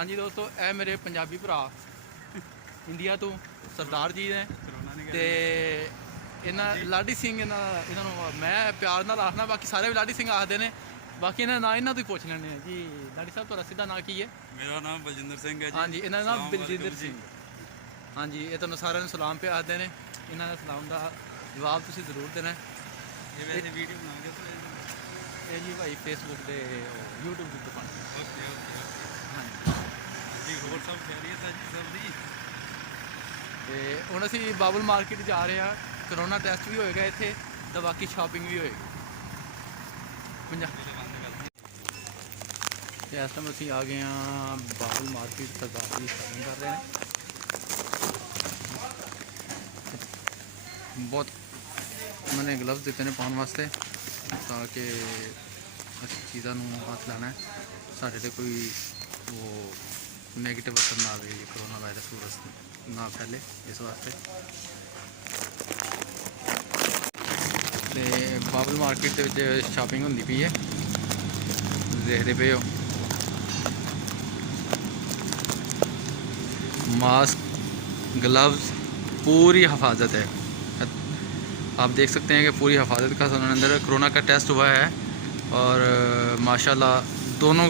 हाँ जी दोस्तों, ए मेरे पंजाबी भरा इंडिया तो सरदार जी ने ते इन्ना लाडी सिंह इन्हों मैं प्यार नाल आखना, बाकी सारे भी लाडी सिंह आखते हैं। बाकी इन्हें ना इन्हों तो पुछ लैने जी। लाडी साहब तुहाडा सीधा नाम की है? मेरा नाम बलजिंदर सिंह है जी। हाँ जी, इन्हों नाम बलजिंदर सिंह। हाँ जी, ये तुहानू सारे सलाम पे आखते हैं। इन्होंने सलाम का जवाब तुसीं जरूर देना। ये वैसे वीडियो बनाओगे तो ये जी भाई फेसबुक के यूट्यूब की दुकान। Okay okay okay. हाँ जी होर सब खैरियत है जी सब दी। तो हुण असीं बाबुल मार्केट जा रहे हैं। करोना टैसट भी होएगा इत्थे ते बाकी शॉपिंग भी होएगी। इस टाइम असीं आ गए हैं बाबुल मार्केट। सरदार जी शॉपिंग कर रहे हैं। बहुत मैंने ग्लव्स दिते हैं पाने वास्ते ताकि असीं चीज़ों हाथ लाना है, साढ़े ते कोई वो नैगेटिव असर ना आए, करोना वायरस वूरस ना फैले इस वास्ते। ते बाबुल मार्केट के शॉपिंग होंदी पई है, देखते पे हो। मास्क, ग्लव्स, पूरी हिफाजत है। आप देख सकते हैं कि पूरी हिफाजत का उन्होंने अंदर कोरोना का टेस्ट हुआ है और माशाल्लाह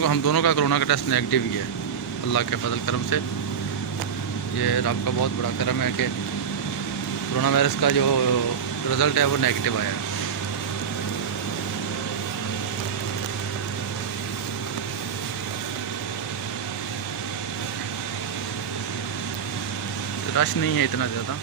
हम दोनों का कोरोना का टेस्ट नेगेटिव ही है। अल्लाह के फजल करम से ये रब का बहुत बड़ा करम है कि कोरोना वायरस का जो रिज़ल्ट है वो नेगेटिव आया है। रश नहीं है इतना ज़्यादा।